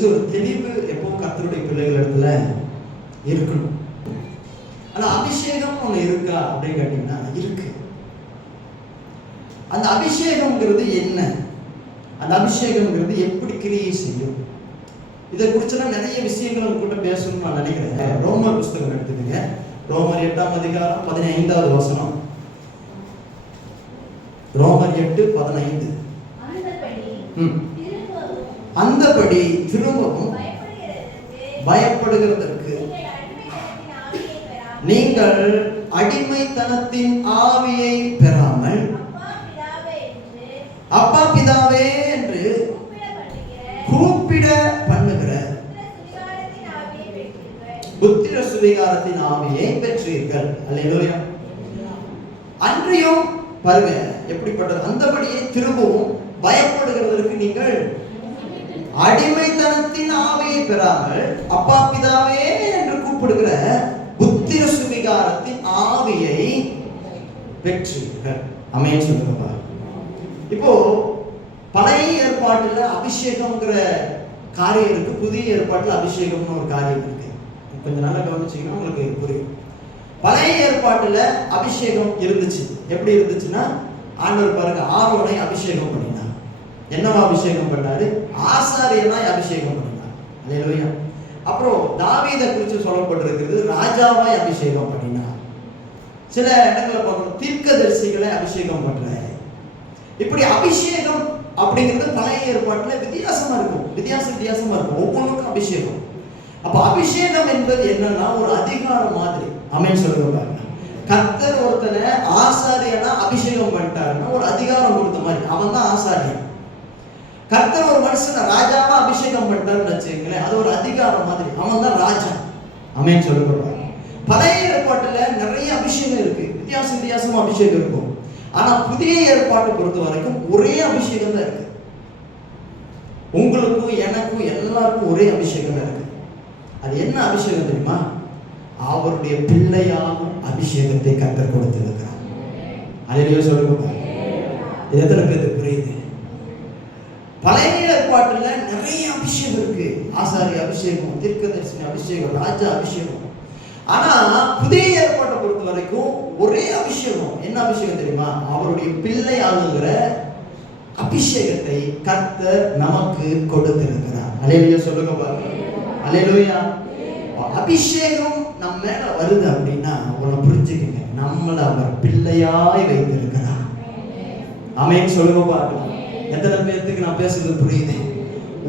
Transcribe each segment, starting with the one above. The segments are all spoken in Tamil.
குறித்து ஒரு தெளிவு எப்பவும் கர்த்தருடைய பிள்ளைகளிடத்துல இருக்கணும். ஆனா அபிஷேகம் ஒண்ணு இருக்கா அப்படின்னு கேட்டீங்கன்னா இருக்கு. அந்த அபிஷேகம்ங்கிறது என்ன, அந்த அபிஷேகம்ங்கிறது எப்படி கிரியை செய்யும், இதை குறிச்செல்லாம் நிறைய விஷயங்கள் உங்க கூட பேசணும்னு நான் நினைக்கிறேன். ரோமர் புஸ்தகம் எடுத்துக்கங்க. ரோமர் 8ஆம் அதிகாரம் 15வது வசனம். ரோமர் 8:15. அந்தபடி திரும்பவும் பயப்படுகிறதற்கு நீங்கள் அடிமைத்தனத்தின் ஆவியை பெறாமல் அப்பா பிதாவே என்று கூப்பிட பண்ணுகிற புத்திர சுவிகாரத்தின் ஆவியை பெற்றீர்கள். அல்லேலூயா. அன்றையும் பாருங்க எப்படிப்பட்டது. அந்தபடியே திரும்பவும் பயப்படுகிறதற்கு நீங்கள் அடிமைத்தனத்தின் ஆவியை பெறாமல் அப்பா பிதாவே என்று கூப்பிடுகிற புத்திர சுவிகாரத்தின் ஆவியை பெற்றீர்கள். ஆமென் சொல்லுங்க. இப்போ பழைய ஏற்பாட்டுல அபிஷேகம்ங்கிற காரியம் இருக்கு, புதிய ஏற்பாட்டுல அபிஷேகம்னு ஒரு காரியம் இருக்கு. கொஞ்சம் நல்லா கவனிச்சீங்கன்னா உங்களுக்கு புரியும். பழைய ஏற்பாட்டுல அபிஷேகம் இருந்துச்சு. எப்படி இருந்துச்சுன்னா, ஆண்டவர் பாருங்க ஆரோனை அபிஷேகம் பண்ணினார். என்னவா அபிஷேகம் பண்ணாரு? ஆசாரியனாய் அபிஷேகம் பண்ணினார். அல்லேலூயா. அப்புறம் தாவீதை குறித்து சொல்லப்பட்டிருக்கிறது, ராஜாவாய் அபிஷேகம் பண்ணினார். சில இடங்களை பார்க்கணும், தீர்க்கதரிசிகளை அபிஷேகம் பண்றாரு. இப்படி அபிஷேகம் அப்படிங்கிறது பழைய ஏற்பாட்டுல வித்தியாசமா இருக்கும். வித்தியாசமா இருக்கும் ஒவ்வொன்றுக்கும் அபிஷேகம். அப்ப அபிஷேகம் என்பது என்னன்னா ஒரு அதிகாரம் மாதிரி. ஆமென் சொல்லுங்க. கர்த்தர் ஒருத்தனை ஆசாரியனா அபிஷேகம் பண்ணிட்டாருன்னா ஒரு அதிகாரம் கொடுத்த மாதிரி, அவன் தான் ஆசாரியன். கர்த்தர் ஒரு மனுஷனை ராஜாவா அபிஷேகம் பண்ணிட்டாருன்னு வச்சுங்களேன், அது ஒரு அதிகாரம் மாதிரி, அவன் தான் ராஜா. ஆமென் சொல்லுங்க. பழைய ஏற்பாட்டுல நிறைய அபிஷேகம் இருக்கு, வித்தியாசமா அபிஷேகம் இருக்கும். ஆனா புதிய ஏற்பாட்டை பொறுத்த வரைக்கும் ஒரே அபிஷேகம் தான் இருக்கு. உங்களுக்கும் எனக்கும் எல்லாருக்கும் ஒரே அபிஷேகம் தான் இருக்கு. அது என்ன அபிஷேகம் தெரியுமா? அவருடைய பிள்ளையாகும் அபிஷேகத்தை கர்த்தர் கொடுத்திருக்கிறார். அல்லேலூயா சொல்லுங்க. எத்தனை பேருக்கு புரியுது? பழைய ஏற்பாட்டுல நிறைய அபிஷேகம் இருக்கு. ஆசாரிய அபிஷேகம், தீர்க்கதரிசி அபிஷேகம், ராஜா அபிஷேகம். ஆனா புதிய ஏற்பாட்டை பொறுத்த வரைக்கும் ஒரே அபிஷேகம். என்ன அபிஷேகம் தெரியுமா? அவருடைய பிள்ளை ஆளுகிற அபிஷேகத்தை கர்த்தர் நமக்கு கொடுத்திருக்கிறார். அல்லேலூயா சொல்லுங்க பாருங்க. அல்லேலூயா. அபிஷேகம் நம்ம மேல வருது அப்படின்னா ஒண்ணு புரிஞ்சுக்கங்க, நம்மளை அவர் பிள்ளையாய் வைத்திருக்கிறார். ஆமென் சொல்லுங்க பாருங்க. எத்தனை பேருக்கு நான் பேசுறது புரியுது?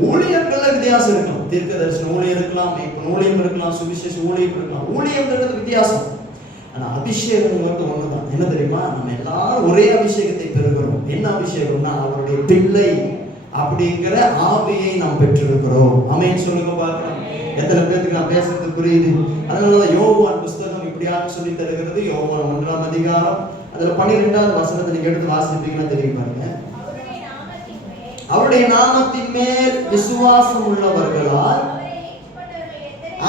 ஊழியர்கள்ல வித்தியாசம் இருக்கும். தீர்க்கதரிசன ஊழியம் இருக்கலாம், இப்ப ஊழியம் இருக்கலாம், சுவிசேஷ ஊழியம் இருக்கலாம். ஊழியம்ன்றது வித்தியாசம். ஆனா அபிஷேகம் ஒண்ணுதான். என்ன தெரியுமா? நம்ம எல்லாரும் ஒரே அபிஷேகத்தை பெறுகிறோம். என்ன அபிஷேகம்னா அவருடைய பிள்ளை அப்படிங்கிற ஆவியை நாம் பெற்றிருக்கிறோம். ஆமென் சொல்லுங்க பார்க்கலாம். எத்தனை பேருக்கு நான் பேசுறது புரியுது? அதனாலதான் யோவான் புஸ்தகம் இப்படியாக சொல்லி தருகிறது. யோவான் 1ஆம் அதிகாரம் அதுல 12வது வசனத்தை நீங்க எடுத்து வாசிப்பீங்கன்னா தெரியும் பாருங்க. அவருடைய நாமத்தின் மேல் விசுவாசம் உள்ளவர்களால்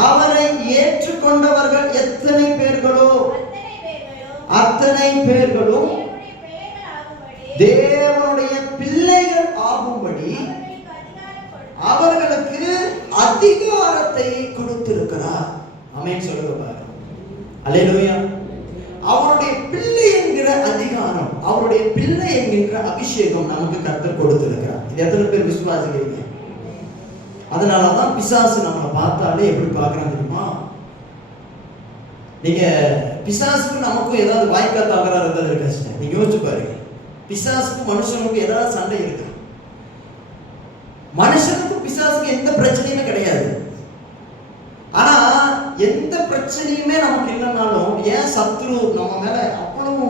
அவரை ஏற்றுக்கொண்டவர்கள் எத்தனை பேர்களோ அத்தனை பேர்களும் தேவனுடைய பிள்ளைகள் ஆகும்படி அவர்களுக்கு அதிகாரத்தை கொடுத்திருக்கிறார். ஆமென் சொல்லுங்க பாருங்க. அல்லேலூயா. அவருடைய பிள்ளை என்கிற அதிகாரம், அவருடைய பிள்ளை என்கிற அபிஷேகம் நமக்கு கர்த்தர் கொடுத்திருக்கிறார். இது எத்தனை பேர் விசுவாசிக்கிறீங்க? அதனாலதான் பிசாசு நம்மளை பார்த்தாலே எப்படி பார்க்கறாங்க தெரியுமா? நீங்க பிசாசுக்கும் நமக்கும் ஏதாவது வாய்க்கா தகராறு இருந்தால் கஷ்டம். நீங்க யோசிச்சு பாருங்க. பிசாசுக்கும் மனுஷனுக்கும் ஏதாவது சண்டை இருக்கா? மனுஷனுக்கும் பிசாசுக்கும் எந்த பிரச்சனையுமே கிடையாது. ஆனா எந்த பிரச்சனையுமே நமக்கு இல்லைன்னாலும் ஏன் சத்ரு நம்ம மேல அவ்வளவு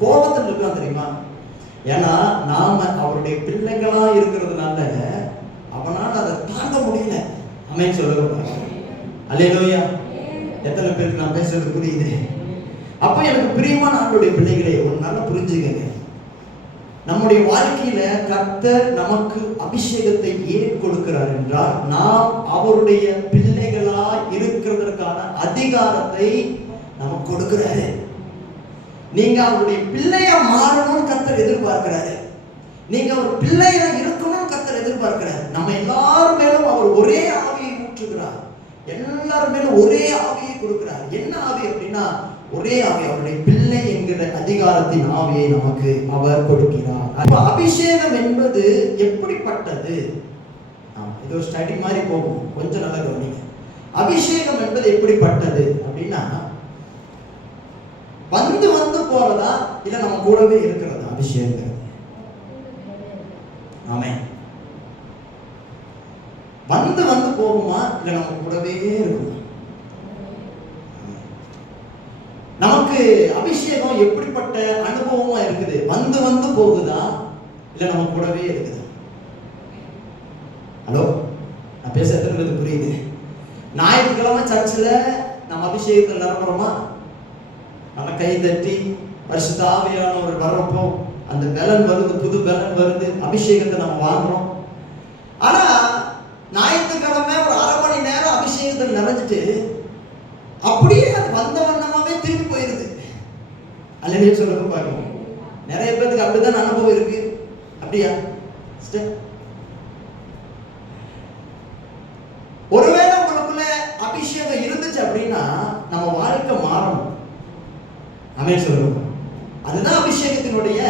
கோபத்தில் இருக்கான் தெரியுமா? ஏன்னா நாம அவருடைய பிள்ளைகளா இருக்கிறதுனால அவனால அதை தாங்க முடியல. ஆமென் சொல்லுங்க. அல்லேலூயா. எத்தனை பேருக்கு நான் பேசுறது புரியுது? அப்ப எனக்கு பிரியமான ஆண்டவருடைய பிள்ளைகளே, ஒரு நாள புரிஞ்சுக்கங்க. நம்முடைய வாழ்க்கையில கர்த்தர் நமக்கு அபிஷேகத்தை ஏன் கொடுக்கிறார் என்றால், நாம் அவருடைய பிள்ளைகளா இருக்கிறதற்கான அதிகாரத்தை நமக்கு கொடுக்கிறாரு. நீங்க அவருடைய பிள்ளையா மாறணும்னு கர்த்தர் எதிர்பார்க்கிறாரு. நீங்க ஒரு பிள்ளையா இருக்க இருக்கணும்னு கர்த்தர் எதிர்பார்க்கிறார். நம்ம எல்லார் மேலும் அவர் ஒரே ஆவியை ஊற்றுகிறார். எல்லார் மேலும் ஒரே ஆவியை கொடுக்கிறார். என்ன ஆவி அப்படின்னா ஒரே ஆவி, அவருடைய பிள்ளை என்கிற அதிகாரத்தின் ஆவியை நமக்கு அவர் கொடுக்கிறார். அப்ப அபிஷேகம் என்பது எப்படிப்பட்டது? இது ஒரு ஸ்டடி மாதிரி போகும், கொஞ்சம் நல்லா கவனிங்க. அபிஷேகம் என்பது எப்படிப்பட்டது அப்படின்னா வந்து வந்து போறதா இல்ல நம்ம கூடவே இருக்கிறதா அபிஷேகம்? ஆமென். வந்து வந்து போகுமா இல்ல நம்ம கூடவே இருக்குமா? நமக்கு அபிஷேகம் எப்படிப்பட்ட அனுபவமா இருக்குது? வந்து வந்து போகுதா இல்ல நம்ம கூடவே இருக்குதா? ஹலோ, நான் பேசுறது புரியுது? ஞாயிற்றுக்கிழமை சர்ச்சில் நம்ம அபிஷேகத்தில் நிரம்புறோமா? நம்ம கை தட்டி பரிசுத்த ஆவியானவர் வர்றப்போ அந்த பலன் வருது, புது பலன் வருது, அபிஷேகத்தை நம்ம வாங்குறோம். ஆனா ஞாயிற்றுக்கிழமை ஒரு அரை மணி நேரம் அபிஷேகத்தில் நிறைஞ்சிட்டு அப்படியே அது வந்த வண்ணமாவே திரும்பி போயிருது. அல்ல சொல்லுங்க பார்க்கணும். நிறைய பேருக்கு அப்படிதான் அனுபவம் இருக்கு. அப்படியா? ஒருவேளை உங்களுக்குள்ள அபிஷேகம் இருந்துச்சு அப்படின்னா நம்ம வாழ்க்கை மாறணும். ஆமென் சொல்லுங்க. அதுதான் அபிஷேகத்தினுடைய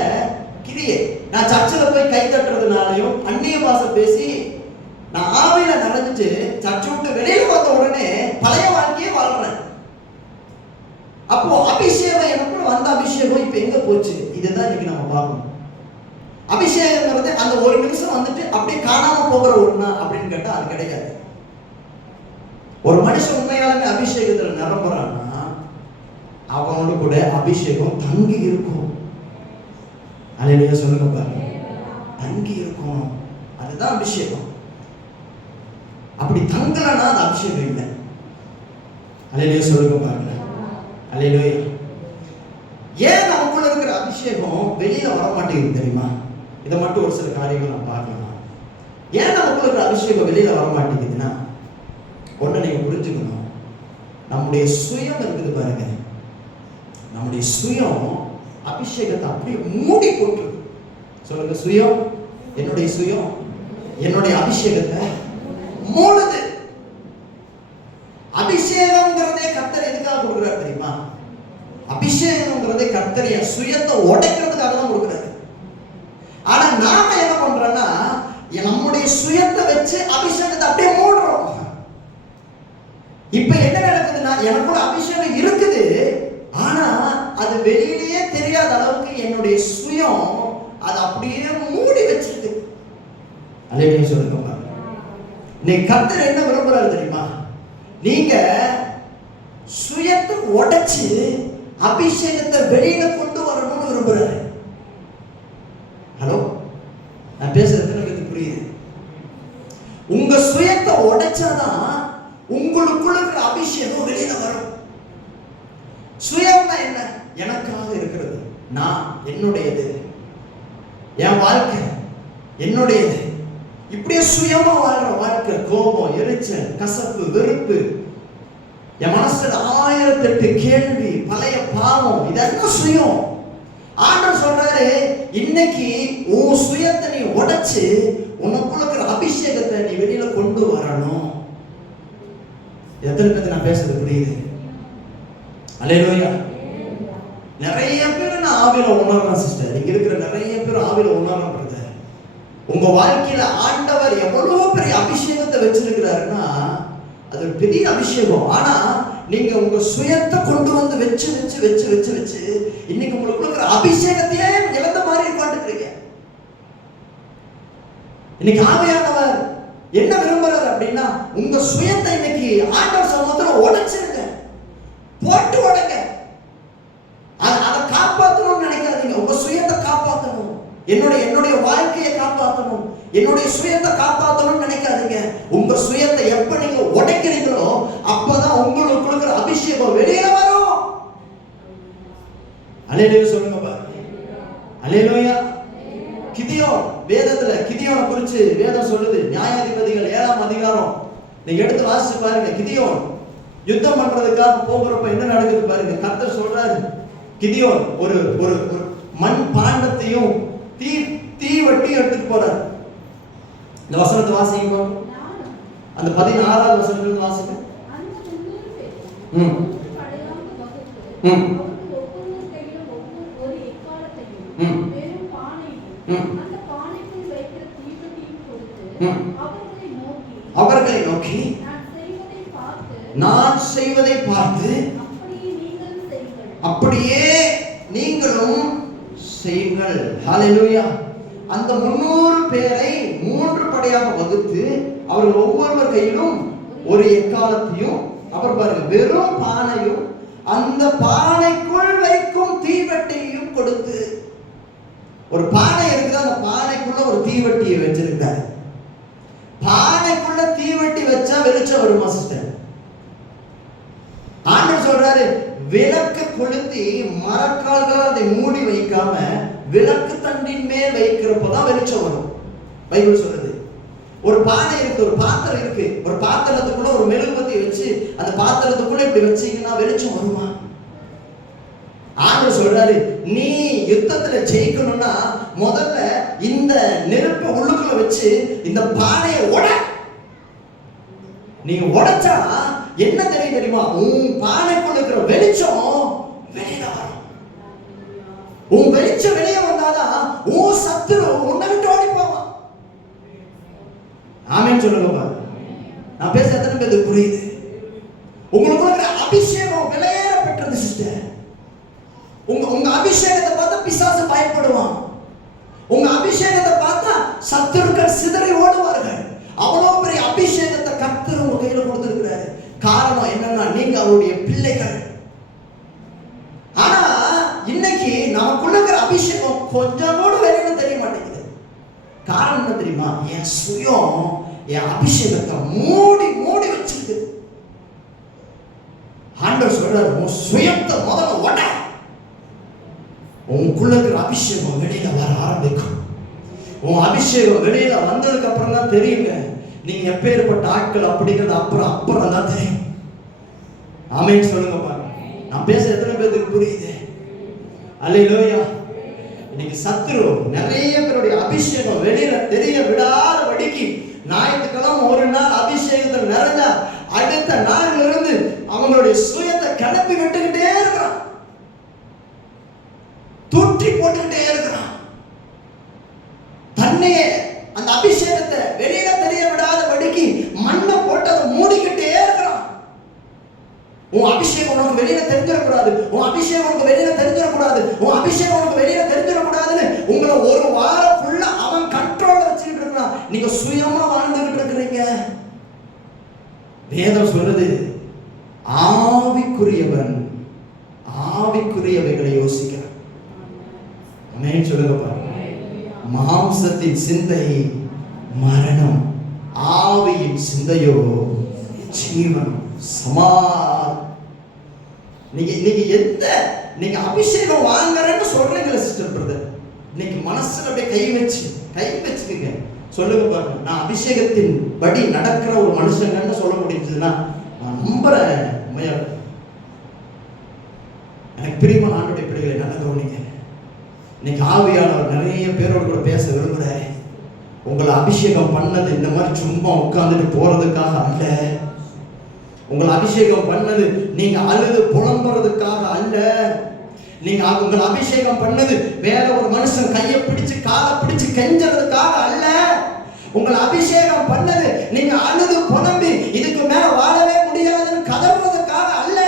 கிரியை. நான் சர்ச்சில் போய் கை தட்டுறதுனாலையும் அந்நிய பாஷை பேசி நான் ஆவியில நடந்துட்டு சர்ச்சை விட்டு வெளியில வந்த உடனே பழைய வாழ்க்கையே வாழ்றேன். அப்போ அபிஷேகம் எனக்குள்ள வந்த அபிஷேகம் இப்ப எங்க போச்சு? இதுதான் இன்னைக்கு நம்ம பார்க்கணும். அபிஷேகம்ங்கிறது அந்த ஒரு நிமிஷம் வந்துட்டு அப்படியே காணாம போகிற ஒண்ணா அப்படின்னு கேட்டா அது கிடையாது. ஒரு மனுஷன் உண்மையாலுமே அபிஷேகத்தில் நிரம்புறான்னா அவனோட கூட அபிஷேகம் தங்கி இருக்கும். அல்லேலூயா சொல்லுங்க பாருங்க. தங்கி இருக்கும், அதுதான் அபிஷேகம். அப்படி தங்கலன்னா அது அபிஷேகம் இல்லை. அல்லேலூயா சொல்லுங்க பாருங்க. அல்லேலூயா. ஏன் நமக்குள்ள இருக்கிற அபிஷேகம் வெளியில வர மாட்டேங்குது தெரியுமா? இதை மட்டும் ஒரு சில காரியங்கள் நான் பார்க்கலாம். ஏன் நமக்குள்ள இருக்கிற அபிஷேகம் வெளியில வர மாட்டேங்குதுன்னா ஒண்ணு நீங்க புரிஞ்சுக்கணும். நம்முடைய சுயம் இருக்குது பாருங்க. நம்முடைய சுயம் அபிஷேகத்தை அப்படியே மூடி போட்டுருக்கு. சொல்லுங்க, சுயம், என்னுடைய சுயம் என்னுடைய அபிஷேகத்தை மூடுது. அபிஷேகம்ங்கிறதே கர்த்தர் எதுக்காக கொடுக்குறாரு தெரியுமா? அபிஷேகம்ங்கிறதே கர்த்தர் என் சுயத்தை உடைக்கிறதுக்காக தான் கொடுக்குறாரு. ஆனா நாம என்ன பண்றோம்னா நம்முடைய சுயத்தை வச்சு அபிஷேகத்தை அப்படியே மூடுறோம். இப்ப என்ன நடக்குதுன்னா எனக்குள்ள அபிஷேகம் இருக்குது, ஆனா அது வெளியிலேயே தெரியாத அளவுக்கு என்னுடைய சுயம் அதை அப்படியே மூடி வச்சிருக்கு. அல்லேலூயா சொல்லுங்க பாருங்க. நீ கர்த்தர் என்ன விரும்புறாரு தெரியுமா? நீங்க சுயத்தை உடைச்சு அபிஷேகத்தை வெளியில கொண்டு வரணும்னு விரும்புறாரு. ஹலோ, நான் பேசுறது எனக்கு புரியுது? உங்க சுயத்தை உடைச்சாதான் உங்களுக்குள்ள இருக்கிற அபிஷேகம் வெளியில வரும். சுயம்னா என்ன? எனக்காக இருக்கிறது, நான், என்னுடையது, என் வாழ்க்கை என்னுடையது. இப்படியே சுயமா வாழ்ற வாழ்க்கை, கோபம், எரிச்சல், கசப்பு, வெறுப்பு, என் மனசுல 1008 கேள்வி, பழைய பாவம், இதெல்லாம் சுயம். ஆண்டவர் சொல்றாரு, இன்னைக்கு உன் சுயத்தை நீ உடைச்சு உனக்குள்ள இருக்கிற அபிஷேகத்தை நீ வெளியில கொண்டு வரணும். எத்தனை பேருக்கு நான் பேசுறது புரியுது? அல்லேலூயா. நிறைய பேர் நான் ஆவியில உணர்றேன் சிஸ்டர். இங்க இருக்கிற நிறைய பேர் ஆவியில உணர்றேன் பிரதர். உங்க வாழ்க்கையில ஆண்டவர் எவ்வளவு பெரிய அபிஷேகத்தை வச்சிருக்கிறாருன்னா அது ஒரு பெரிய அபிஷேகம். ஆனா நீங்க உங்க சுயத்தை கொண்டு வந்து வச்சு வச்சு வச்சு வச்சு வச்சு இன்னைக்கு உங்களுக்கு இருக்கிற அபிஷேகத்தையே இழந்த மாதிரி உட்காந்துக்கிறீங்க. இன்னைக்கு ஆவியானவர் என்ன விரும்புறாரு அப்படின்னா உங்க சுயத்தை இன்னைக்கு ஆண்டவர் சமூகத்துல உடைச்சிருங்க, போட்டு உடைங்க. அதை காப்பாற்றணும்னு நினைக்காதீங்க. உங்க சுயத்தை காப்பாற்றணும், என்னுடைய வாழ்க்கையை காப்பாற்றணும், என்னுடைய சுயத்தை காப்பாற்றணும்னு நினைக்காதீங்க. உங்க சுயத்தை எப்ப நீங்க உடைக்கிறீங்களோ அப்பதான் உங்களுக்கு கொடுக்கிற அபிஷேகம் வெளியே வரும். அல்லேலூயா சொல்லுங்க பாருங்க. அல்லேலூயா. கிதியோன், வேதத்துல கிதியோனை குறிச்சு வேதம் சொல்லுது. நியாயாதிபதிகள் 7ஆம் அதிகாரம் நீங்க எடுத்து வாசிச்சு பாருங்க. கிதியோன் யுத்தம் பண்றதுக்காக போகிறப்ப என்ன நடக்குது பாருங்க. கர்த்தர் சொல்றாரு, கிதியோன் ஒரு மண் பாண்டத்தையும் தீ வட்டி எடுத்துட்டு போறாரு. இந்த வசனத்தை வாசிங்க. அந்த 16வது வசனத்துல வாசிங்க. அவர்களை நோக்கி நான் செய்வதை பார்த்து அப்படியே நீங்களும் செய்யுங்கள். ஹல்லேலூயா. அந்த 300 பேரை 3 படையாக வகுத்து அவர்கள் ஒவ்வொருவர் கையிலும் ஒரு எக்காலத்தையும், அப்புறம் பாருங்க வெறும் பானையும் அந்த பானைக்குள் வைக்கும் தீவெட்டியையும் கொடுத்து, ஒரு பானை இருக்குது, அந்த பானைக்குள்ள ஒரு தீவெட்டியை வச்சிருக்காரு. பானைக்குள்ள தீவெட்டி வச்சா வெளிச்சம் வருமா சிஸ்டர்? ஆண்டவர் சொல்றாரு, விளக்கு கொளுத்தி மரக்கால்களால் அதை மூடி வைக்காம விளக்கு தண்டின் மேல் வைக்கிறப்பதான் வெளிச்சம் வரும். பைபிள் சொல்றது. ஒரு பானை இருக்கு, ஒரு பாத்திரம் இருக்கு, ஒரு பாத்திரத்துக்குள்ள ஒரு மெழுகுபத்தி வச்சு அந்த பாத்திரத்துக்குள்ள இப்படி வச்சீங்கன்னா வெளிச்சம் வருமா? ஆண்டவர் சொல்றாரு, நீ யுத்தத்துல ஜெயிக்கணும்னா முதல்ல இந்த நெருப்பை உள்ளுக்குள்ள வச்சு இந்த பானையை உட. நீங்க உடைச்சா என்ன தெரியுமா? உன் பானைக்குள்ள இருக்கிற வெளிச்சம் வெளியில வரும். உன் வெளிச்சம் வெளியே வந்தாதான் உன் சத்துரு உன்னை விட்டு ஓடி போவான். ஆமென் சொல்லுங்க. நான் பேச எத்தனை பேருக்கு புரியுது? உங்களுக்கு இருக்கிற அபிஷேகம் விலையேற பெற்றது சிஸ்டர். உங்க அபிஷேகத்தை பார்த்தா பிசாசு பயப்படுவான். உங்க அபிஷேகத்தை பார்த்தா சத்துருக்கள் சிதறி ஓடுவார்கள். அவ்வளவு பெரிய அபிஷேகத்தை கர்த்தர் உங்க கையில கொடுத்திருக்கிறாரு. காரணம் என்னன்னா, நீங்க அவருடைய பிள்ளைகள். ஆனா இன்னைக்கு நமக்குள்ள இருக்கிற அபிஷேகம் கொஞ்சம் கூட வெளியில தெரிய மாட்டேங்குது. காரணம் என்ன தெரியுமா? என் சுயம் என் அபிஷேகத்தை மூடி மூடி வச்சிருக்கு. ஆண்டவர் சொல்றாரு, உன் சுயத்தை முதல்ல உட. உனக்குள்ள இருக்கிற அபிஷேகம் வெளியில வர ஆரம்பிக்கும். உன் அபிஷேகம் வெளியில வந்ததுக்கு அப்புறம் தான் தெரியுங்க நீங்க எப்பேற்பட்ட ஆட்கள் அப்படிங்கிறது. அப்புறம் தான் தெரியும். ஆமென் சொல்லுங்க பாருங்க. நான் பேச எத்தனை பேருக்கு புரியுது? அல்லேலூயா. இன்னைக்கு சத்துரு நிறைய பேருடைய அபிஷேகம் வெளியில தெரிய விடாத வடிக்கு ஞாயிற்றுக்கிழமை ஒரு நாள் அபிஷேகத்தில் நிறைஞ்சா அடுத்த நாள்ல இருந்து அவங்களுடைய சுயத்தை கிளப்பி விட்டுக்கிட்டே இருக்கிறான். தூற்றி போட்டுக்கிட்டே இருக்கிறான். தன்னையே அந்த அபிஷேகத்தை வெளியில தெரிய விடாத வடிக்கு மண்ணை போட்டு அதை மூடிக்கிட்டே இருக்கிறான். உன் அபிஷேகம் உனக்கு வெளியில தெரிஞ்சிடக்கூடாது, உன் அபிஷேகம் உனக்கு வெளியில தெரிஞ்சிடக்கூடாது, உன் அபிஷேகம் உனக்கு வெளியில தெரிஞ்சிடக்கூடாதுன்னு உங்களை ஒரு வாரம் ஃபுல்லா அவன் கண்ட்ரோல்ல வச்சுக்கிட்டு இருக்கிறான். நீங்க சுயமா வாழ்ந்துகிட்டு இருக்கிறீங்க. வேதம் சொல்றது, ஆவிக்குரியவன் ஆவிக்குரியவைகளை யோசிக்கிறான். ஆமென் சொல்லுங்க பாருங்க. மாம்சத்தின் சிந்தை மரணம், ஆவியின் சிந்தையோ ஜீவன் சமாதானம். நீங்க அபிஷேகம் வாங்குறேன்னு சொல்றீங்களா சிஸ்டர் பிரதர்? இன்னைக்கு மனசுல அப்படியே கை வச்சுக்கீங்க. சொல்லுங்க பாருங்க, நான் அபிஷேகத்தின் படி நடக்கிற ஒரு மனுஷங்கன்னு சொல்ல முடியுதுன்னா நான் நம்புறேன். எனக்கு பிரியமான ஆண்டவருடைய பிள்ளைகளை நல்லா கவனிங்க. இன்னைக்கு ஆவியானவர் நிறைய பேரோட கூட பேச விரும்புறாரு. உங்களை அபிஷேகம் பண்ணது இந்த மாதிரி சும்மா உட்கார்ந்துட்டு போறதுக்காக அல்ல. உங்களை அபிஷேகம் பண்ணது நீங்க அழுது புலம்புறதுக்காக அல்ல. நீங்க உங்களை அபிஷேகம் பண்ணது வேற ஒரு மனுஷன் கையை பிடிச்சு காலை பிடிச்சு கெஞ்சறதுக்காக அல்ல. உங்களை அபிஷேகம் பண்ணது நீங்க அழுது புலம்பி இதுக்கு மேல வாழவே முடியாதுன்னு கதறுவதற்காக அல்ல.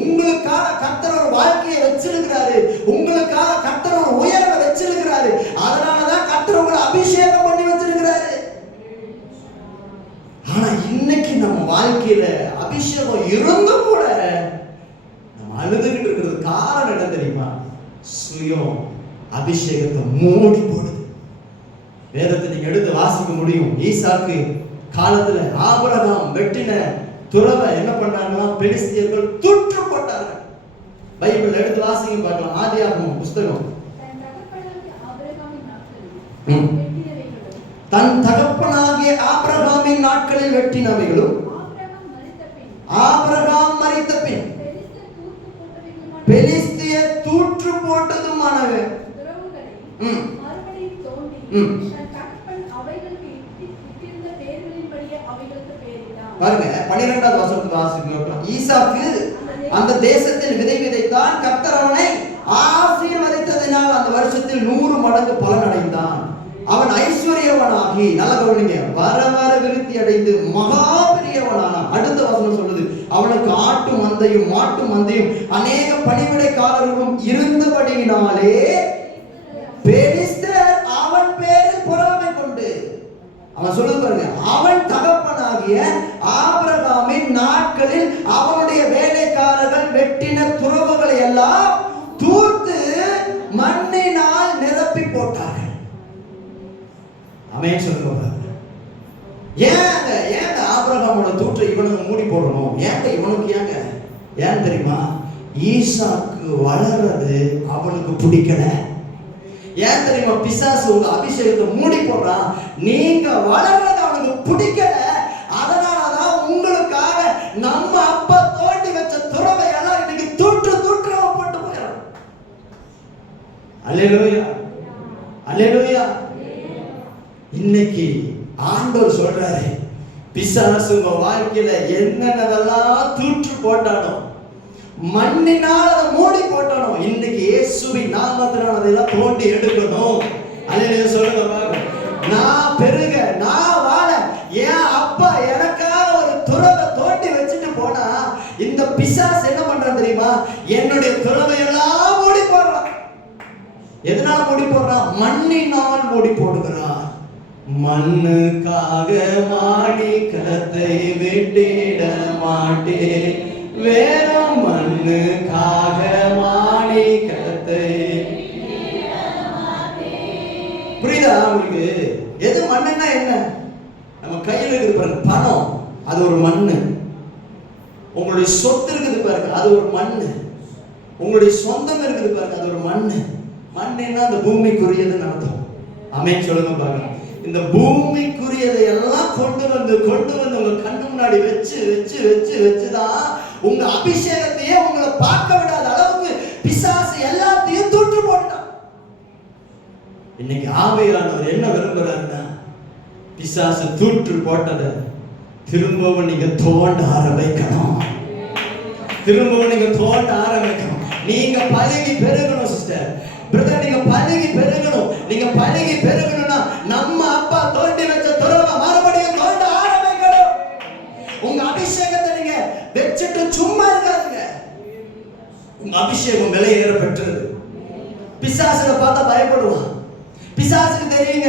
உங்களுக்காக கர்த்தர் ஒரு வாழ்க்கையை வச்சிருக்கிறாரு. உங்களுக்காக கர்த்தர் ஒரு உயர்வை வச்சிருக்கிறாரு. அதனாலதான் கர்த்தர் உங்களை அபிஷேகம் பண்ணி வச்சிருக்கிறாரு. ஆனா இன்னைக்கு நம்ம வாழ்க்கையில அபிஷேகம் இருந்தும் கூட நம்ம அழுதுகிட்டு இருக்கிறது காரணம் என்ன தெரியுமா? சுயம் அபிஷேகத்தை மூடி போடுது. வேதத்தை நீங்க எடுத்து வாசிக்க முடியும். ஈசாக்கு காலத்துல ஆபிரகாம் வெட்டின துறவை என்ன பண்ணாங்கன்னா பெலிஸ்தியர்கள் தூற்று போட்டார்கள். பைபிள் எடுத்து வாசிங்க பார்க்கலாம். ஆதியாகமம் புஸ்தகம். தன் தகப்பனாகிய ஆபிரகாமின் நாட்களில் வெட்டினவைகளும் ஆபிரகாம் மரித்த பின் பெலிஸ்திய தூற்று போட்டதுமானவை பாருங்க 12வது வசனத்தை வாசிங்க. ஈசாக்கு அந்த தேசத்தில் விதை விதைத்தான், கர்த்தர் அவனை ஆசீர்வதித்ததினால் அந்த வருஷத்தில் 100 மடங்கு பலன் அடைந்தான். அவன் ஐஸ்வர்யவனாகி, நல்ல கவனிங்க, வர வர விருத்தி அடைந்து மகா பெரியவனானான். அடுத்த வசனம் சொல்லுது, அவனுக்கு ஆட்டு மந்தையும் மாட்டு மந்தையும் அநேக பணிவிடைக்காரர்களும் இருந்தபடியினாலே பெலிஸ்தர் அவன் பேரில் பொறாமை கொண்டு, அவன் சொல்லுது பாருங்க, அவன் தகப்பனாகிய ஆபிரகாமின் நாட்களில் அவனுடைய வேலைக்காரர்கள் வெட்டின துறவுகளை எல்லாம் தூர்த்து மண்ணினால் நிரப்பி போட்டார்கள். ஆமென் சொல்லுங்க. ஏங்க ஆபிரகாமோட தூற்றை இவனுக்கு மூடி போடணும்? இவனுக்கு ஏன் தெரியுமா? ஈசாக்கு வளர்றது அவனுக்கு பிடிக்கல. ஏன் தெரியுமா? பிசாசு உங்க அபிஷேகத்தை மூடி போடுறான். நீங்க வளர்றது அவனுக்கு பிடிக்கல. அதனாலதான் உங்களுக்காக நம்ம அப்பா தோண்டி வச்ச துறவை எல்லாம் இன்னைக்கு தூற்று போட்டு போயிடும். அல்லேலூயா, அல்லேலூயா. இன்னைக்கு ஆண்டவர் சொல்றாரு, பிசாசு உங்க வாழ்க்கையில என்னென்னதெல்லாம் தூற்று போட்டானோ, மண்ணினால் அதை மூடி போட்டானோ, இன்னைக்கு இயேசுவின் நாமத்தினால் அதெல்லாம் தோண்டி எடுக்கணும். அல்லேலூயா சொல்லுங்க பாருங்க. நான் பெருக, நான் வாழ, என் அப்பா எனக்காக ஒரு துறவை தோண்டி வச்சுட்டு போனா, இந்த பிசாசு என்ன பண்றான் தெரியுமா? என்னுடைய துறவை எல்லாம் மூடி போடுறான். எதனால மூடி போடுறான்? மண்ணினால் மூடி போடுகிறான். மண்ணுக்காக மாணிக்கத்தை விட்டிட மாட்டேன், வேற மண்ணுக்காக மாணிக்கத்தை. புரியுதா உங்களுக்கு? எது மண்ணுன்னா என்ன? நம்ம கையில் இருக்குது பாருங்க, பணம், அது ஒரு மண்ணு. உங்களுடைய சொத்து இருக்குது பாருங்க, அது ஒரு மண்ணு. உங்களுடைய சொந்தம் இருக்குது பாருங்க, அது ஒரு மண்ணு. மண்ணுன்னா அந்த பூமிக்குரியதுன்னு அர்த்தம். ஆமென் சொல்லுங்க பாருங்க. இந்த பூமிக்குரியதை எல்லாம் கொண்டு வந்து உங்க கண்ணு முன்னாடி வச்சுதான் உங்க அபிஷேகத்தையே உங்களை பார்க்க விடாத அளவுக்கு பிசாசு எல்லாத்தையும் தூற்று போட்டான். இன்னைக்கு ஆவியானவர் என்ன விரும்புறாருன்னா, பிசாசு தூற்று போட்டதை திரும்பவும் நீங்க தோண்ட ஆரம்பிக்கணும். திரும்பவும் நீங்க தோண்ட ஆரம்பிக்கணும். நீங்க பழகி பெருகணும் சிஸ்டர், பிரதர். நீங்க பழகி பெருகணும். நீங்க பழகி பெருகணும்னா நம்ம அப்பா தோண்டி வச்ச துறவை மறுபடியும் தோண்ட ஆரம்பிக்கணும். உங்க அபிஷேகத்தை நீங்க வச்சுட்டு சும்மா இருக்காதுங்க. உங்க அபிஷேகம் விலையேற பெற்றது. பிசாசுல பார்த்தா பயப்படுவான். பிசாசுக்கு தெரியுங்க,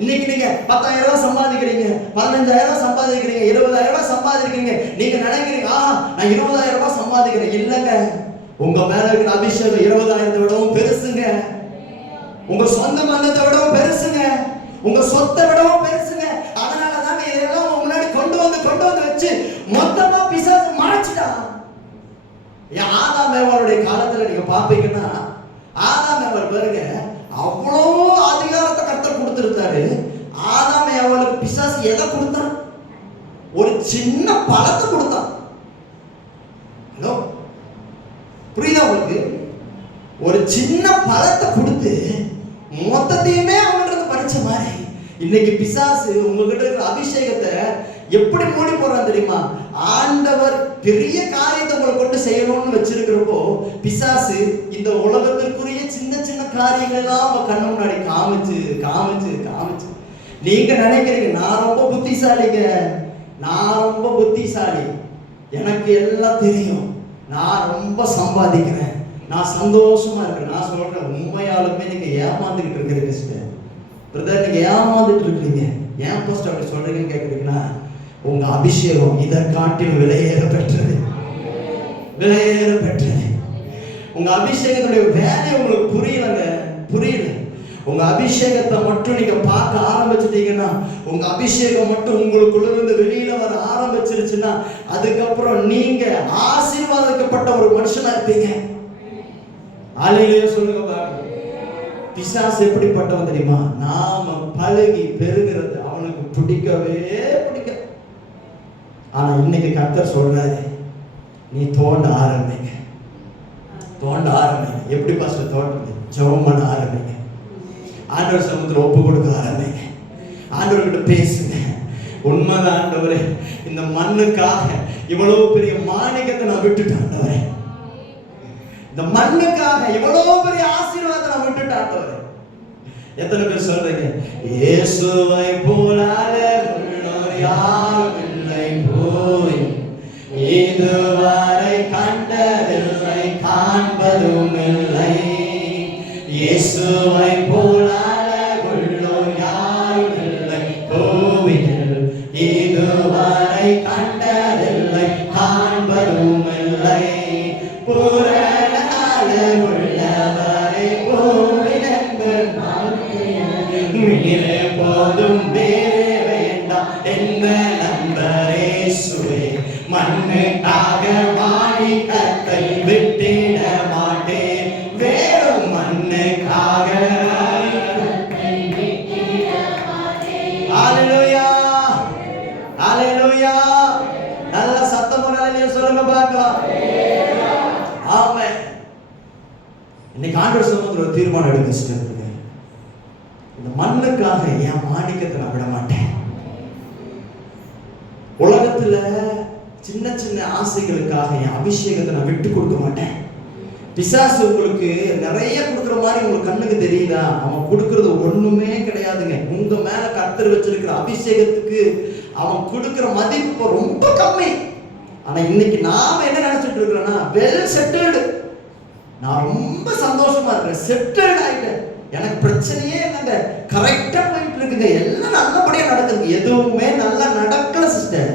இன்னைக்கு நீங்க 10,000 ரூபாய் சம்பாதிக்கிறீங்க, 15,000 சம்பாதிக்கிறீங்க, 20,000 சம்பாதிக்கிறீங்க. நீங்க நினைக்கிறீங்க, நான் 20,000 ரூபாய் சம்பாதிக்கிறேன். இல்லங்க, உங்க மேல இருக்கிற அபிஷேகம் 20,000 விடவும் பெருசுங்க. உங்க சொந்த பந்தத்தை விடவும் பெருசுங்க. உங்க சொத்தை விடவும் பெருசுங்க. அதனாலதான் இதெல்லாம் முன்னாடி கொண்டு வந்து வச்சு மொத்தமா பிசாசு மறைச்சிட்டான். ஆதாம் ஏவாளுடைய காலத்துல நீங்க பாப்பீங்கன்னா, ஆதாம் ஏவாள் பாருங்க, அவ்வளோ அதிகாரத்தை கர்த்தர் கொடுத்திருந்தாரு. ஆதாம் ஏவாளுக்கு பிசாசு எதை கொடுத்தான்? ஒரு சின்ன பழத்தை கொடுத்தான். ஹலோ, புரியுதா உங்களுக்கு? ஒரு சின்ன பழத்தை கொடுத்து மொத்தத்தையுமே அவங்கிட்ட படிச்ச மாதிரி இன்னைக்கு பிசாசு உங்ககிட்ட இருக்கிற அபிஷேகத்தை எப்படி மூடி போறான் தெரியுமா? ஆண்டவர் பெரிய காரியத்தை உங்களை கொண்டு செய்யணும்னு வச்சிருக்கிறப்போ பிசாசு இந்த உலகத்திற்குரிய சின்ன சின்ன காரியங்கள் எல்லாம் உங்க கண்ணு முன்னாடி காமிச்சு நீங்க நினைக்கிறீங்க, நான் ரொம்ப புத்திசாலிங்க, நான் ரொம்ப புத்திசாலி, எனக்கு எல்லாம் தெரியும், நான் ரொம்ப சம்பாதிக்கிறேன், நான் சந்தோஷமா இருக்கிறேன். நான் சொல்றேன், உண்மையாலுமே நீங்க ஏமாந்துகிட்டு இருக்கிறீங்க சிஸ்டர், பிரதர். நீங்க ஏமாந்துட்டு இருக்கீங்க. ஏன் போஸ்ட் அப்படி சொல்றீங்கன்னு கேட்குறீங்கன்னா, உங்க அபிஷேகம் இதை காட்டிலும் விலையேற பெற்றது. உங்க அபிஷேகத்துடைய வேலை உங்களுக்கு புரியல. உங்க அபிஷேகத்தை மட்டும் நீங்க பார்க்க ஆரம்பிச்சிட்டீங்கன்னா, உங்க அபிஷேகம் மட்டும் உங்களுக்குள்ள இருந்து வெளியில வர ஆரம்பிச்சிருச்சுன்னா, அதுக்கப்புறம் நீங்க ஆசீர்வாதிக்கப்பட்ட ஒரு மனுஷனா இருப்பீங்க. அல்லேலூயா சொல்லுங்க பாருங்க. பிசாசு எப்படிப்பட்டவன் தெரியுமா? நாம பழகி பெருகிறது அவனுக்கு பிடிக்கவே பிடிக்காது. ஆனா இன்னைக்கு கர்த்தர் சொல்றாரு, நீ தோண்ட ஆரம்பிங்க. எப்படி பாஸ்டர் தோண்டுங்க? ஜெபம் பண்ண ஆரம்பிங்க. ஆண்டவர் சமூகத்தில் ஒப்பு கொடுக்க ஆரம்பிங்க. ஆண்டவர்கிட்ட பேசுங்க. மண்ணுக்காக இவ்வளவு பெரிய மாணிக்கத்தை நான் விட்டுட்டேன். இந்த மண்ணுக்காக இவ்வளவு பெரிய ஆசீர்வாதத்தை நான் விட்டுட்டேன். எத்தனை பேர் சொல்றீங்க இயேசுவை போல யாரும் இல்லை போய் இதுவரை கண்டதில்லை காண்பதும் இல்லை. இயேசுவை போல யாரும் இல்லை கோவில் இதுவரை கண்டதில்லை காண்பதும் இல்லை. உள்ளவரை கோவிலே போதும் வேறே வேண்டாம் என்ன நம்பரேசுவே. மண்ணுக்காக மாணிக்கத்தை விட்டிட மாட்டேன் வேறும் மண்ணுக்காக. ஹல்லேலூயா ஹல்லேலூயா. நல்ல சத்தமுறையிலே சொல்லுங்க பார்க்கலாம். ஆமென். இன்னைக்கு ஆண்டவர் சமூகத்தில் ஒரு தீர்மானம் எடுக்க சிஸ்டர். இந்த மண்ணுக்காக என் மாணிக்கத்தை நான் விட மாட்டேன். உலகத்துல சின்ன சின்ன ஆசைகளுக்காக என் அபிஷேகத்தை நான் விட்டு கொடுக்க மாட்டேன். பிசாசு உங்களுக்கு நிறைய கொடுக்குற மாதிரி உங்களுக்கு கண்ணுக்கு தெரியுதா? அவன் கொடுக்கறது ஒண்ணுமே கிடையாதுங்க. உங்க மேல கர்த்தர் வச்சிருக்கிற அபிஷேகத்துக்கு அவன் கொடுக்கிற மதிப்பு ரொம்ப கம்மி. ஆனா இன்னைக்கு நாம என்ன நினைச்சிட்டு இருக்கிறோம்னா வெல் செட்டில்டு, நான் ரொம்ப சந்தோஷமா இருக்கிறேன், செட்டில்டு ஆயிட்டேன், எனக்கு பிரச்சனையே இல்லைங்க, கரெக்டா போயிட்டு இருக்குங்க, எல்லாம் நல்லபடியா நடக்குது. எதுவுமே நல்லா நடக்கல சிஸ்டர்,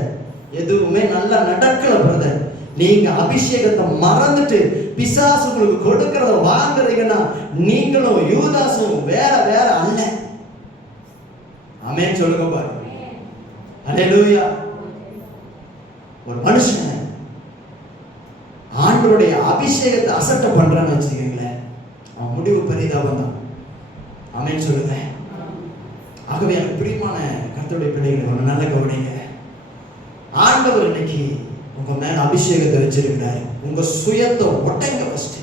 எதுவுமே நல்லா நடக்கல பிரதர். நீங்க அபிஷேகத்தை மறந்துட்டு பிசாசு உங்களுக்கு கொடுக்கறத வாங்குறீங்கன்னா நீங்களும் யூதாசும் வேற வேற அல்ல. ஆமென் சொல்லுங்க பாருங்க. ஹல்லேலூயா. ஒரு மனுஷன் ஆண்டவருடைய அபிஷேகத்தை அசட்டை பண்றான்னு வச்சுக்கீங்களேன், அவன் முடிவு பெரிதா வந்தான். ஆமென் சொல்லுங்க. ஆகவே எனக்கு பிரியமான கர்த்தருடைய பிள்ளைகளை ஒரு நல்ல கவனிங்க. ஆண்டவர் இன்னைக்கு உங்க மேல அபிஷேகத்தை வச்சிருக்கிறாரு. உங்க சுயத்தை உடைங்க ஃபர்ஸ்ட்.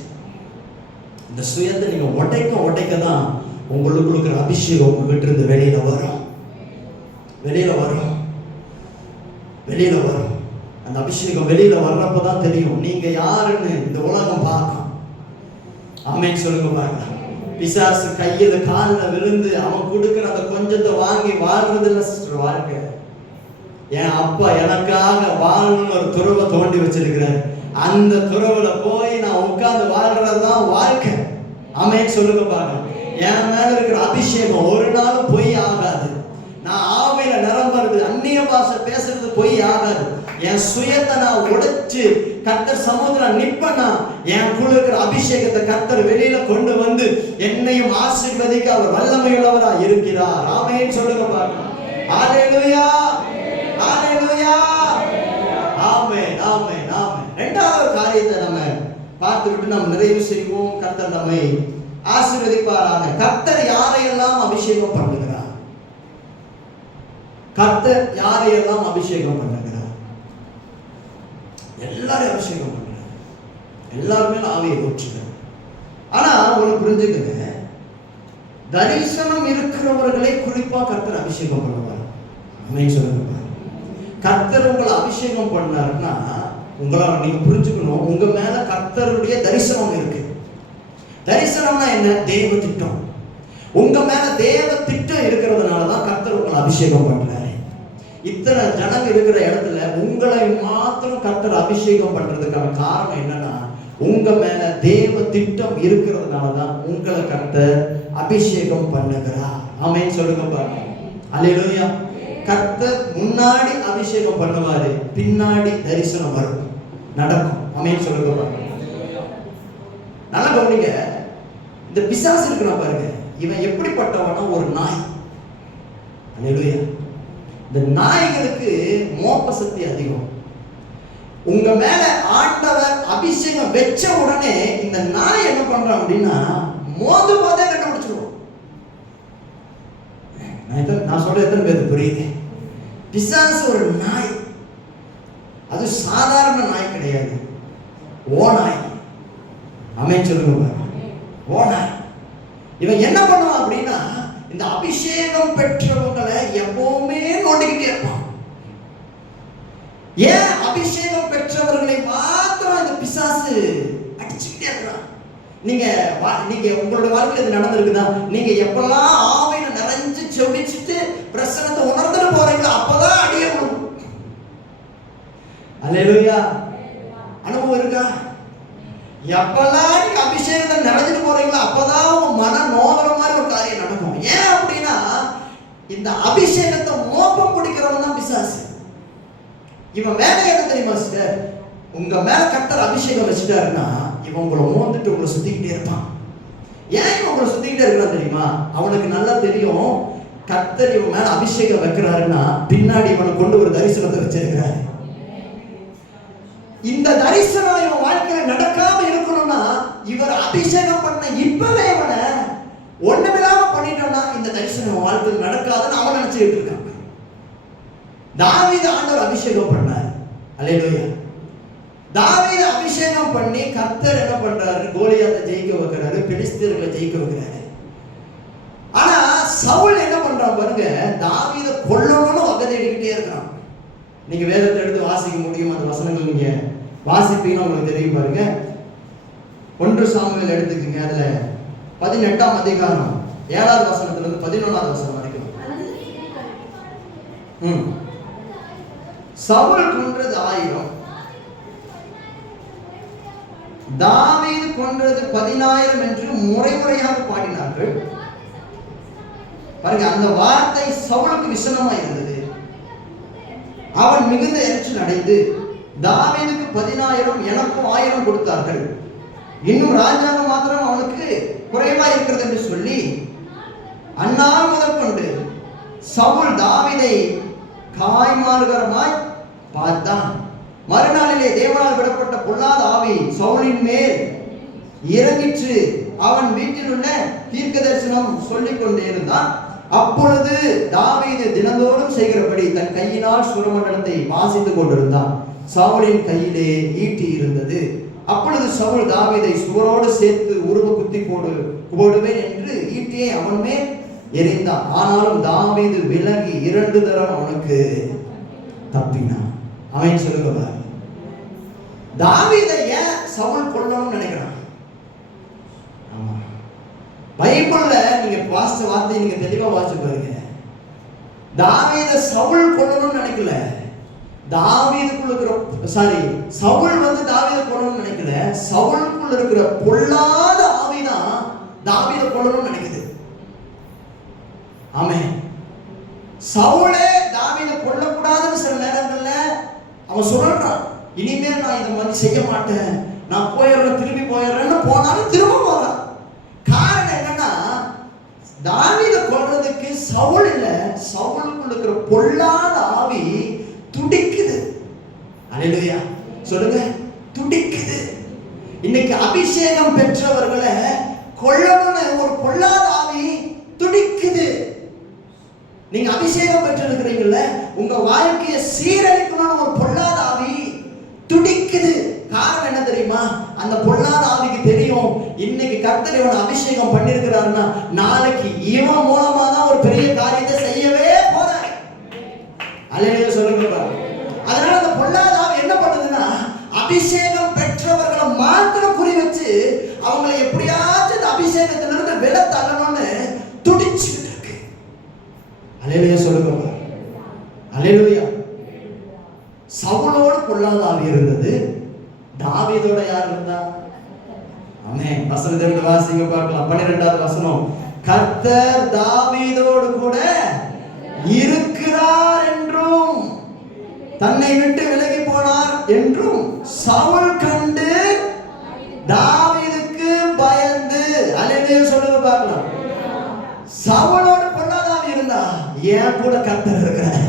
இந்த சுயத்தை நீங்க உடைக்க தான் உங்களுக்கு இருக்கிற அபிஷேகம் உங்ககிட்ட இருந்து வெளியில வரும். அந்த அபிஷேகம் வெளியில வர்றப்பதான் தெரியும் நீங்க யாருன்னு இந்த உலகம் பார்க்கும். ஆமென் சொல்லுங்க பாருங்க. பிசாசு கையில காலில் விழுந்து அவன் கொடுக்கிற அந்த கொஞ்சத்தை வாங்கி வாழ்றது இல்லை சிஸ்டர் வாழ்க்கை. என் அப்பா எனக்காக வாழணும்னு ஒரு துறவை தோண்டி வச்சிருக்கிறாரு. அந்த துறவுல போய் நான் உட்கார்ந்து வாழ்றதுதான் வாழ்க்கை. ஆமென் சொல்லுங்க பாருங்க. என் மேல இருக்கிற அபிஷேகம் ஒரு நாளும் பொய் ஆகாது. நான் ஆவியில நிரம்புறது, அந்நிய பாஷை பேசுறது பொய் ஆகாது. என் சுயத்தை நான் உடைச்சு கர்த்தர் சமூகத்துல நிப்பனா என் குள்ள இருக்கிற அபிஷேகத்தை கர்த்தர் வெளியில கொண்டு வந்து என்னையும் ஆசீர்வதிக்க அவர் வல்லமையுள்ளவரா இருக்கிறார். ஆமென் சொல்லுங்க பாருங்க. ஹல்லேலூயா ஹல்லேலூயா ஆமென் ஆமென் ஆமென். இரண்டாவது காரியத்தை நம்ம பார்த்துவிட்டு நாம் நிறைவு செய்வோம். கர்த்தர் நம்மை ஆசீர்வதிப்பாராக. கர்த்தர் யாரையெல்லாம் அபிஷேகம் பண்ணுகிறார்? கர்த்தர் யாரையெல்லாம் அபிஷேகம் பண்ணுகிறார்? எல்லாரையும் அபிஷேகம் பண்றார். எல்லாருமே ஆவியை ஊற்றுகிறார். ஆனா ஒண்ணு புரிஞ்சுக்கங்க, தரிசனம் இருக்கிறவர்களை குறிப்பா கர்த்தர் அபிஷேகம் பண்ணுவார். ஆமென் சொல்லுங்க. கர்த்தர் உங்களை அபிஷேகம் பண்ணாருன்னா உங்களை நீங்க புரிஞ்சுக்கணும், உங்க மேல கர்த்தருடைய தரிசனம் இருக்கு. தரிசனம்னா என்ன? தேவ திட்டம். உங்க மேல தேவ திட்டம் இருக்கிறதுனாலதான் கர்த்தர் உங்களை அபிஷேகம் பண்றாரு. இத்தனை ஜனங்க இருக்கிற இடத்துல உங்களை மாத்திரம் கர்த்தர் அபிஷேகம் பண்றதுக்கான காரணம் என்னன்னா, உங்க மேல தேவ திட்டம் இருக்கிறதுனாலதான் உங்களை கர்த்தர் அபிஷேகம் பண்ணுகிறார். ஆமென் சொல்லுங்க பாருங்க. அல்லேலூயா. கர்த்தர் முன்னாடி அபிஷேகம் பண்ணுவாரு, பின்னாடி தரிசனம் வரும், நடக்கும். ஆமென் சொல்லுங்க பாருங்க. நல்லா கவனிங்க. இந்த பிசாசு இருக்கிற பாருங்க, இவன் எப்படிப்பட்டவனா? ஒரு நாய். அல்லேலூயா. இந்த நாய்களுக்கு மோப்ப சக்தி அதிகம். உங்க மேல ஆண்டவர் அபிஷேகம் வெச்ச உடனே இந்த நாய் என்ன பண்றான் அப்படின்னா மோது போதே கண்டுபிடிச்சிருவோம். நான் சொல்ற எத்தனை பேருக்கு புரியுது? பிசாசு ஒரு நாய், அது சாதாரண நாய் கிடையாது, ஓ நாய். ஆமென் சொல்லுங்க. ஓ நாய். இவன் என்ன பண்ணுவான் அப்படின்னா இந்த அபிஷேகம் பெற்றவங்களை எப்பவுமே நோண்டிக்கிட்டே இருப்பான். ஏன் அபிஷேகம் பெற்றவர்களை மாத்திரம் இந்த பிசாசு அடிச்சுக்கிட்டே இருக்கிறான்? நீங்க உங்களோட வாழ்க்கையில இது நடந்திருக்குதா? நீங்க எப்பெல்லாம் ஆவியில நிறைஞ்சு செவிச்சுட்டு பிரசனத்தை உணர்ந்துட்டு போறீங்களோ அப்பதான் அடியணும். அல்லேலூயா. அனுபவம் இருக்கா? எப்பெல்லாம் நீங்க அபிஷேகத்தை நிறைஞ்சிட்டு போறீங்களோ அப்பதான் உங்க மன நோகிற மாதிரி ஒரு காரியம் நடக்கும். ஏன் அப்படின்னா இந்த அபிஷேகத்தை மோப்பம் பிடிக்கிறவன் தான் பிசாசு. இவன் வேலை என்ன தெரியுமா சிஸ்டர்? உங்க மேல கர்த்தர் அபிஷேகம் வச்சுட்டாருன்னா இவன் உங்களை மோந்துட்டு உங்களை சுத்திக்கிட்டே இருப்பான். ஏன் இவன் உங்களை சுத்திக்கிட்டே இருக்கான் தெரியுமா? அவனுக்கு நல்லா தெரியும் கர்த்தர் இவன் மேல அபிஷேகம் வைக்கிறாருன்னா பின்னாடி இவனை கொண்டு ஒரு தரிசனத்தை வச்சிருக்கிறாரு. இந்த தரிசனம் இவன் வாழ்க்கையில நடக்காம இருக்கணும்னா இவர் அபிஷேகம் பண்ண இப்பவே இவனை ஒண்ணுமில்லாம பண்ணிட்டோம்னா இந்த தரிசனம் இவன் வாழ்க்கையில் நடக்காதுன்னு அவன் நினைச்சுட்டு இருக்கான். தாவீது ஆண்டவர் அபிஷேகம் பண்ணார். அல்லேலூயா. தாவீது அபிஷேகம் பண்ணி கர்த்தர் என்ன பண்றாரு? கோலியாத்தை ஜெயிக்க வைக்கிறாரு, பெலிஸ்தர்களை ஜெயிக்க வைக்கிறாரு. ஆனா சவுல் என்ன பண்றான் பாருங்க, தாவீதை கொல்லணும்னு வகை தேடிக்கிட்டே இருக்கான். நீங்க வேதத்தை எடுத்து வாசிக்க முடியும், அந்த வசனங்கள் நீங்க வாசிப்பீங்கன்னா உங்களுக்கு தெரியும் பாருங்க. 1 சாமுவேல் எடுத்துக்கீங்க, அதுல 18ஆம் அதிகாரம் 7வது வசனத்துல இருந்து 11வது வசனம் வரைக்கும். சவுல் கொன்றது 1000, தாவீது கொன்றது 10000 என்று முறையாக பாடினார்கள். பாருங்க, அந்த வார்த்தை சவுலுக்கு விசனமா இருந்தது. அவன் மிகுந்த எரிச்சல் அடைந்து தாவீதுக்கு 10000 எனக்கும் 1000 கொடுத்தார்கள், இன்னும் ராஜாங்கம் மாத்திரம் அவனுக்கு குறைவா இருக்கிறது என்று சொல்லி அந்நாள் முதற்கொண்டு சவுல் தாவீதை காய்மாறுகரமாய் பார்த்தான். மறுநாளிலே தேவனால் விடப்பட்ட பொல்லாத ஆவி சவுலின் மேல் இறங்கிற்று. அவன் வீட்டில் உள்ள தீர்க்க தரிசனம் சொல்லிக் கொண்டே இருந்தான். அப்பொழுது தாவீது தினந்தோறும் செய்கிறபடி தன் கையினால் சுரமண்டலத்தை வாசித்துக் கொண்டிருந்தான். சவுலின் கையிலே ஈட்டி இருந்தது. அப்பொழுது சவுல் தாவீதை சுவரோடு சேர்த்து உருவ குத்தி போடுவேன் என்று ஈட்டியை அவன் மேல் எறிந்தான். ஆனாலும் தாவீது விலகி 2 தரம் அவனுக்கு தப்பினான். அவன் சொல்லுங்க, தாவீதை ஏன் சவுல் கொல்லணும்னு நினைக்கிறான்? பைபிள்ல நீங்க வாசிச்ச வார்த்தை நீங்க தெளிவா வாசிச்சு பாருங்க. தாவீதை சவுல் கொல்லணும்னு நினைக்கல. தாவீதுக்குள்ள இருக்கிற சவுல் தாவீதை கொல்லணும்னு நினைக்கல. சவுலுக்குள்ள இருக்கிற பொல்லாத ஆவிதான் தாவீதை கொல்லணும்னு நினைக்குது. ஆமென். சவுலே தாவீதை கொல்லக்கூடாதுன்னு சில நேரங்கள்ல அவன் சொல்றான், இனிமேல் நான் இந்த மாதிரி செய்ய மாட்டேன், நான் போயிடுறேன், திரும்பி போயிடுறேன்னு போனாலும் திரும்ப போறான். காரணம் என்னன்னா தாவீதை கொல்றதுக்கு சவுல் இல்ல, சவுலுக்குள்ள இருக்கிற பொல்லாத ஆவி துடிக்குது. அல்லேலூயா சொல்லுங்க, துடிக்குது. இன்னைக்கு அபிஷேகம் பெற்றவர்களை கொல்லணும்னு ஒரு பொல்லாத ஆவி துடிக்குது. நீங்க அபிஷேகம் பெற்றிருக்கிறீங்கல்ல, உங்க வாழ்க்கையை சீரழிக்கணும்னு ஒரு பொல்லாத ஆவி துடிக்குது. காரணம் என்ன தெரியுமா? அந்த பொல்லாத ஆவிக்கு தெரியும் இன்னைக்கு கர்த்தர் இவனை அபிஷேகம் பண்ணிருக்கிறாருன்னா நாளைக்கு இவன் மூலமா தான் ஒரு பெரிய காரியத்தை செய்யவே போறார். அல்லேலூயா சொல்லுங்க. அதனால அந்த பொல்லாத ஆவி என்ன பண்ணுதுன்னா அபிஷேகம் பெற்றவர்களை மாத்திரம் குறி வச்சு அவங்களை எப்படியாச்சும் இந்த அபிஷேகத்திலிருந்து வெளியே தள்ளணும்னு துடிச்சுக்கிட்டு இருக்கு. அல்லேலூயா சொல்லுங்க. அல்லேலூயா. சவுலோடு பொல்லாத ஆவி இருந்தது, தாவீதோட யார் இருந்தா? ஆமென். வசனத்தை எடுத்து வாசிங்க பார்க்கலாம். 12வது வசனம், கர்த்தர் தாவீதோடு கூட இருக்கிறார் என்றும் தன்னை விட்டு விலகி போனார் என்றும் சவுல் கண்டு தாவீதுக்கு பயந்து. அல்லேலூயா சொல்லுங்க பார்க்கலாம். சவுலோடு பொல்லாத ஆவி இருந்தா ஏன் கூட கர்த்தர் இருக்கிறார்.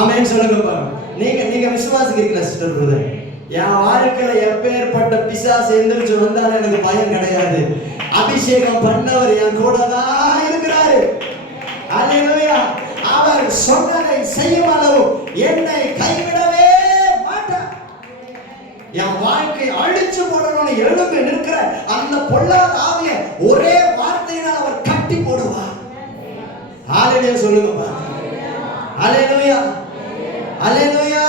ஆமென் சொல்லுங்க பாருங்க. நீங்க விசுவாசிக்கிறீங்களா சிஸ்டர் பிரதர்? என் வாழ்க்கையில எப்பேற்பட்ட பிசாசு எந்திரிச்சு வந்தாலும் எனக்கு பயம் கிடையாது. அபிஷேகம் பண்ணவர் என் கூட தான் இருக்கிறாரு. அல்லேலூயா. அவர் சொன்னதை செய்யும் அளவு என்னை கைவிடவே மாட்டார். என் வாழ்க்கை அழிச்சு போடணும்னு எழுந்து நிற்கிற அந்த பொல்லாத ஆவியை ஒரே வார்த்தையினால் அவர் கட்டி போடுவார். அல்லேலூயா சொல்லுங்க பாருங்க. அல்லேலூயா. அல்லேலூயா.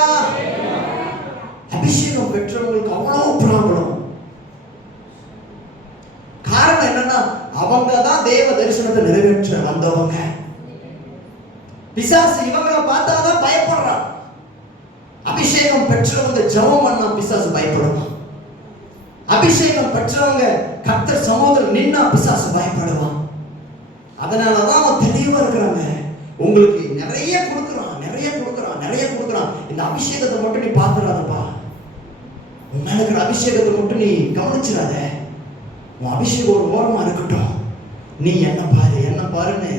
காரணம் என்னன்னா அவங்க தான் தேவ தரிசனத்தை நிறைவேற்ற வந்தவங்க. பிசாசு இவங்களை பார்த்தாதான் பயப்படுறான். அபிஷேகம் பெற்றவங்க ஜெபம் பண்ணா பிசாசு பயப்படுவான். அபிஷேகம் பெற்றவங்க கர்த்தர் சமூகத்தில் நின்னா பிசாசு பயப்படுவான். அதனாலதான் அவன் தெளிவா இருக்கிறாங்க. உங்களுக்கு நிறைய கொடுக்குறான், நிறைய கொடுக்குறான், நிறைய கொடுக்குறான். இந்த அபிஷேகத்தை மட்டும் நீ பார்த்துடாதப்பா. உன் மேல இருக்கிற அபிஷேகத்தை மட்டும் நீ கவனிச்சிடாத. உன் அபிஷேகம் ஒரு ஓரமா இருக்கட்டும். நீ என்ன பாரு, என்ன பாருன்னு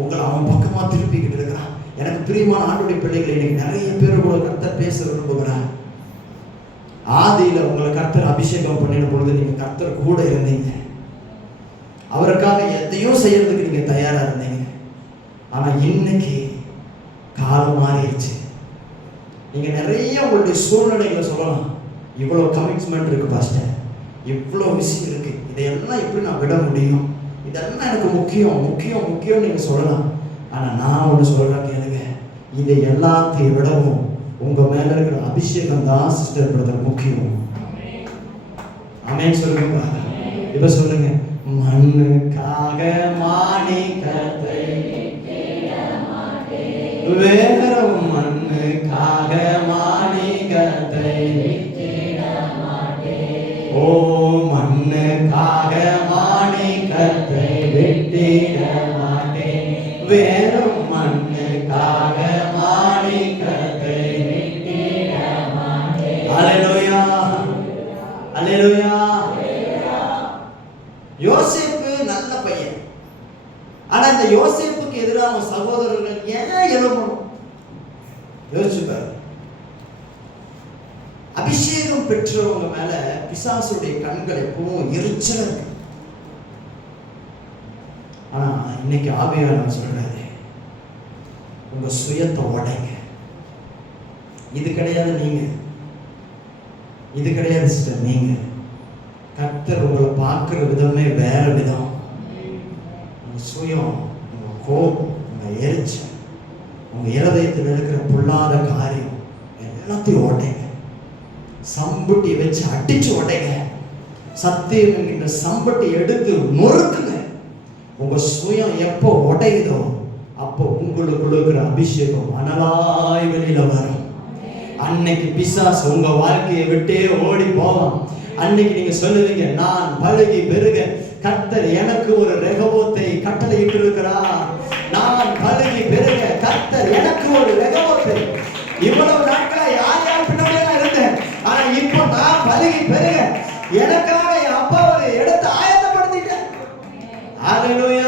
உங்களை அவன் பக்கமா திருப்பிக்கிட்டு இருக்கிறான். எனக்கு பிரியமான ஆண்டுடைய பிள்ளைகளை இன்னைக்கு நிறைய பேர் கூட கர்த்தர் பேச விரும்புகிறார். ஆதியில உங்களை கர்த்தர் அபிஷேகம் பண்ணின பொழுது நீங்க கர்த்தர் கூட இருந்தீங்க. அவருக்காக எதையும் செய்யறதுக்கு நீங்க தயாரா இருந்தீங்க. ஆனா இன்னைக்கு காலம் மாறிடுச்சு. நீங்க நிறைய உங்களுடைய சூழ்நிலைகளை சொல்லலாம். இவ்வளவு கமிட்மெண்ட் இருக்கு பாஸ்டர், இவ்வளவு விஷயம் இருக்கு, இதையெல்லாம் எப்படி நான் விட முடியும், இதெல்லாம் எனக்கு முக்கியம் முக்கியம் முக்கியம் நீங்க சொல்லலாம். ஆனா நான் ஒண்ணு சொல்றேன் கேளுங்க, இதை எல்லாத்தையும் விடவும் உங்க மேல இருக்கிற அபிஷேகம் தான் சிஸ்டர் பிரதர் முக்கியம். ஆமென் சொல்லுங்க. இப்ப சொல்லுங்க, மண்ணுக்காக மாணிக்கத்தை வேற மண்ணுக்காக மாணிக்கத்தை, ஓ மண்ணுக்காக மாணிக்கத்தை வெட்டிட மாட்டேன், வேற மண்ணுக்காக மாணிக்கத்தை வெட்டிட மாட்டேன். அல்லேலூயா, அல்லேலூயா. யோசேப்பு நல்ல பையன். ஆனா இந்த யோசேப்புக்கு எதிராக சகோதரர்கள் ஏன் எழுப்பணும் யோசிச்சுப்பாரு. அபிஷேகம் பெற்றவங்க மேல பிசாசுடைய கண்கள் எப்பவும் எரிச்சலா இருக்கு. ஆனா இன்னைக்கு ஆவியானவர் சொல்றாரு, உங்க சுயத்தை உடைங்க. இது கிடையாது நீங்க, இது கிடையாது சிஸ்டர் நீங்க. கர்த்தர் உங்களை பார்க்கிற விதமே வேற விதம். உங்க சுயம், உங்க கோபம், உங்க எரிச்சல், உங்க இருதயத்தில் இருக்கிற பொல்லாத காரியம் எல்லாத்தையும் உடைங்க. சம்பட்டி வச்சு அடிச்சு உடைங்க. சத்தியம் என்கின்ற சம்பட்டி எடுத்து நொறுக்குங்க. உங்க சுயம் எப்போ உடையுதோ அப்போ உங்களுக்கு இருக்கிற அபிஷேகம் அனலாய் வெளியில வரும். அன்னைக்கு பிசாசு உங்க வாழ்க்கையை விட்டே ஓடி போவான். அன்னைக்கு நீங்க சொல்லுவீங்க, நான் பழுகி பெருக கர்த்தர் எனக்கு ஒரு ரெகவோத்தை கட்டளையிட்டு இருக்கிறார். நான் பழுகி பெருக கர்த்தர் எனக்கு ஒரு ரெகவோத்தை. இவ்வளவு நாட்களா யார் யார் பின்னாடியே நான் இருந்தேன். ஆனா இப்போ நான் பழுகி பெருக எனக்காக என் அப்பா ஒரு இடத்தை ஆயத்தப்படுத்திட்டேன். அல்லேலூயா.